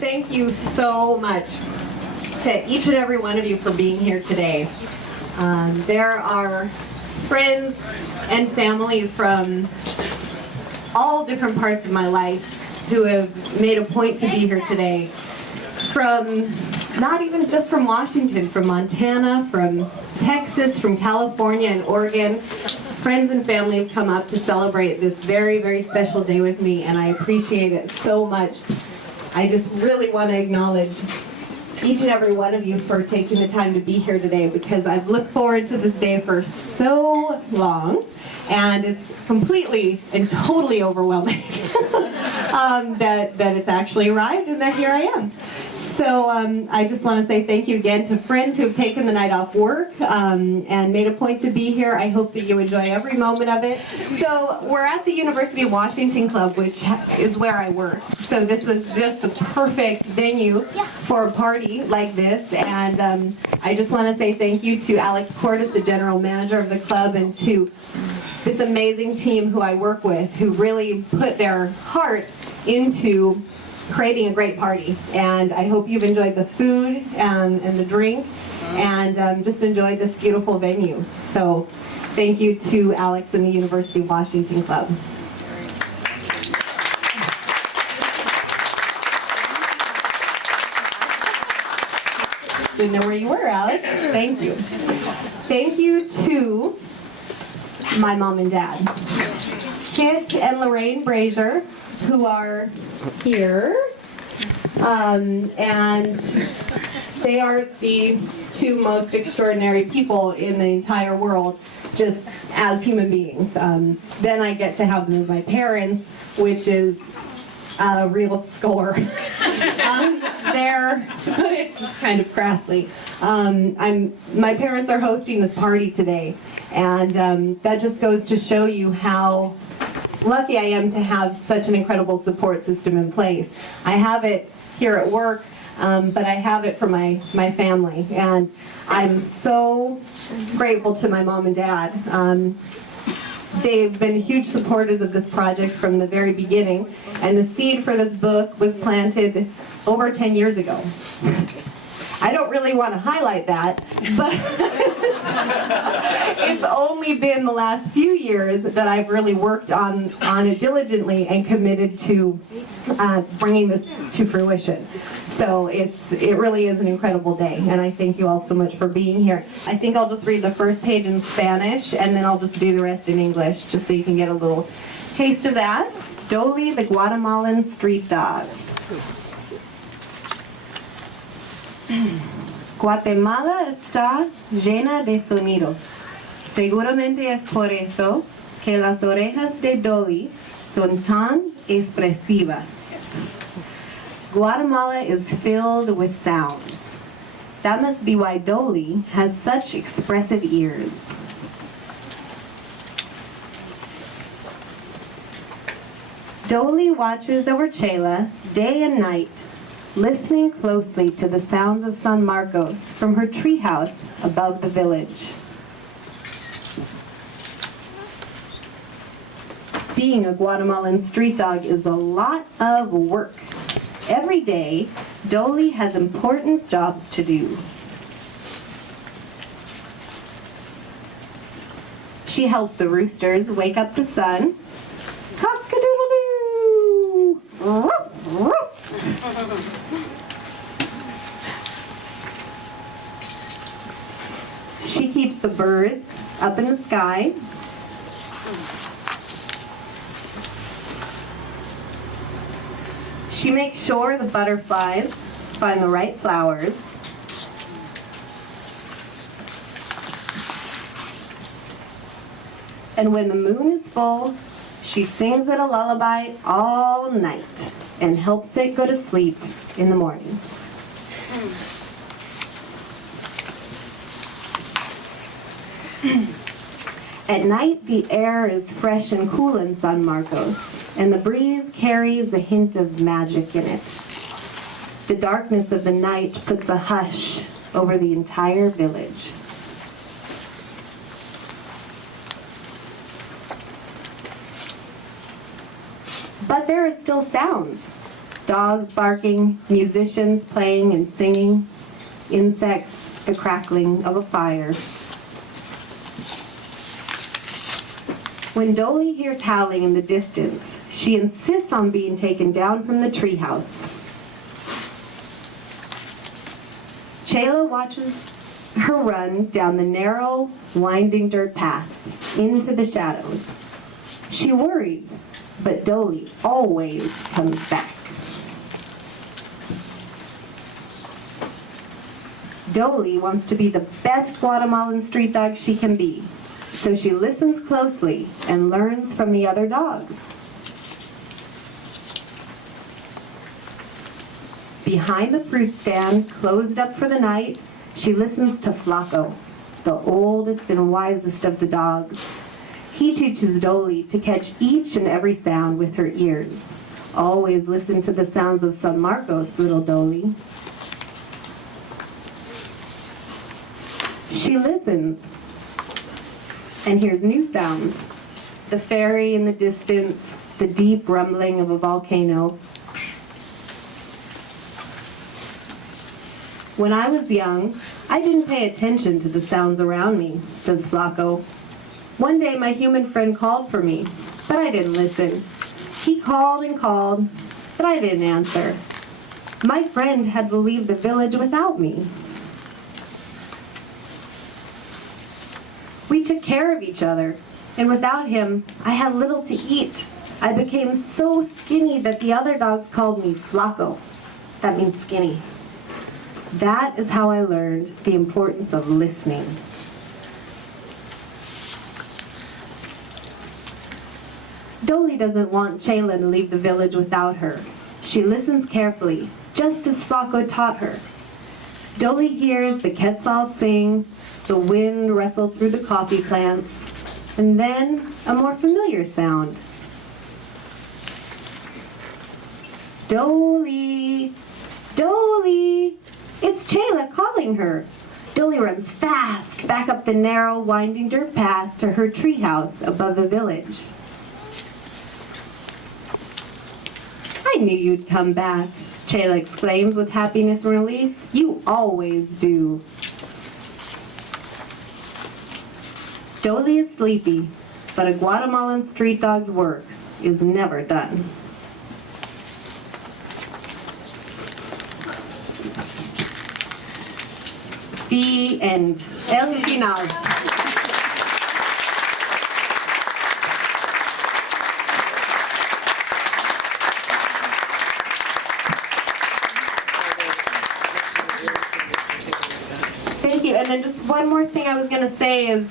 Thank you so much to each and every one of you for being here today. There are friends and family from all different parts of my life who have made a point to be here today. From, not even just from Washington, from Montana, from Texas, from California and Oregon. Friends and family have come up to celebrate this very, very special day with me, and I appreciate it so much. I just really want to acknowledge each and every one of you for taking the time to be here today, because I've looked forward to this day for so long, and it's completely and totally overwhelming that it's actually arrived and that here I am. So I just want to say thank you again to friends who have taken the night off work and made a point to be here. I hope that you enjoy every moment of it. So we're at the University of Washington Club, which is where I work. So this was just the perfect venue for a party like this. And I just want to say thank you to Alex Cordes, the general manager of the club, and to this amazing team who I work with, who really put their heart into creating a great party. And I hope you've enjoyed the food and the drink, and just enjoyed this beautiful venue. So thank you to Alex and the University of Washington Club. Didn't know where you were, Alex. Thank you. Thank you to my mom and dad, Kit and Lorraine Brazier, who are here, and they are the two most extraordinary people in the entire world, just as human beings. Then I get to have them as my parents, which is a real score. They're, to put it kind of crassly, my parents are hosting this party today, and that just goes to show you how lucky I am to have such an incredible support system in place. I have it here at work, but I have it for my family, and I'm so grateful to my mom and dad. They've been huge supporters of this project from the very beginning, and the seed for this book was planted over 10 years ago. I don't really want to highlight that, but it's only been the last few years that I've really worked on it diligently and committed to bringing this to fruition. So it really is an incredible day, and I thank you all so much for being here. I think I'll just read the first page in Spanish, and then I'll just do the rest in English, just so you can get a little taste of that. Doley the Guatemalan street dog. Guatemala está llena de sonidos. Seguramente es por eso que las orejas de Doley son tan expresivas. Guatemala is filled with sounds. That must be why Doley has such expressive ears. Doley watches over Chela day and night, listening closely to the sounds of San Marcos from her treehouse above the village. Being a Guatemalan street dog is a lot of work. Every day, Doley has important jobs to do. She helps the roosters wake up the sun. Cock-a-doodle-doo! She keeps the birds up in the sky. She makes sure the butterflies find the right flowers. And when the moon is full, she sings it a lullaby all night and helps it go to sleep in the morning. At night, the air is fresh and cool in San Marcos, and the breeze carries a hint of magic in it. The darkness of the night puts a hush over the entire village. But there are still sounds. Dogs barking, musicians playing and singing, insects, the crackling of a fire. When Doley hears howling in the distance, she insists on being taken down from the treehouse. Chayla watches her run down the narrow, winding dirt path into the shadows. She worries, but Doley always comes back. Doley wants to be the best Guatemalan street dog she can be, so she listens closely and learns from the other dogs. Behind the fruit stand, closed up for the night, she listens to Flaco, the oldest and wisest of the dogs. He teaches Doley to catch each and every sound with her ears. Always listen to the sounds of San Marcos, little Doley. She listens and hears new sounds. The ferry in the distance, the deep rumbling of a volcano. When I was young, I didn't pay attention to the sounds around me, says Flaco. One day my human friend called for me, but I didn't listen. He called and called, but I didn't answer. My friend had to leave the village without me. We took care of each other, and without him, I had little to eat. I became so skinny that the other dogs called me Flaco. That means skinny. That is how I learned the importance of listening. Doley doesn't want Chayla to leave the village without her. She listens carefully, just as Flaco taught her. Doley hears the quetzal sing, the wind rustle through the coffee plants, and then a more familiar sound. Doley! Doley! It's Chayla calling her. Doley runs fast back up the narrow, winding dirt path to her treehouse above the village. I knew you'd come back, Chayla exclaims with happiness and relief. You always do. Doley is sleepy, but a Guatemalan street dog's work is never done. The end. El final. Thank you. And then just one more thing I was going to say is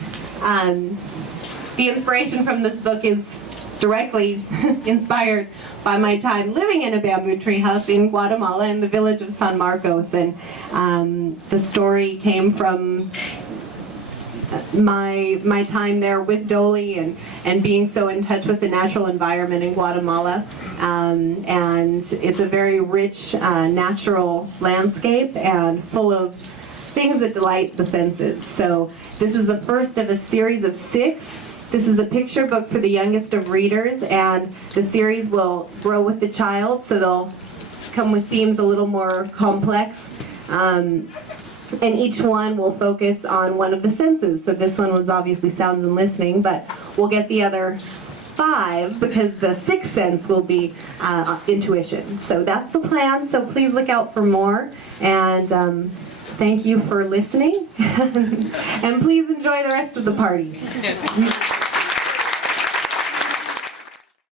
the inspiration from this book is directly inspired by my time living in a bamboo treehouse in Guatemala in the village of San Marcos, and the story came from my time there with Doley and being so in touch with the natural environment in Guatemala, and it's a very rich natural landscape and full of things that delight the senses. So this is the first of a series of 6. This is a picture book for the youngest of readers, and the series will grow with the child, so they'll come with themes a little more complex. And each one will focus on one of the senses. So this one was obviously sounds and listening, but we'll get the other 5 because the 6th sense will be intuition. So that's the plan, so please look out for more. And thank you for listening, and please enjoy the rest of the party.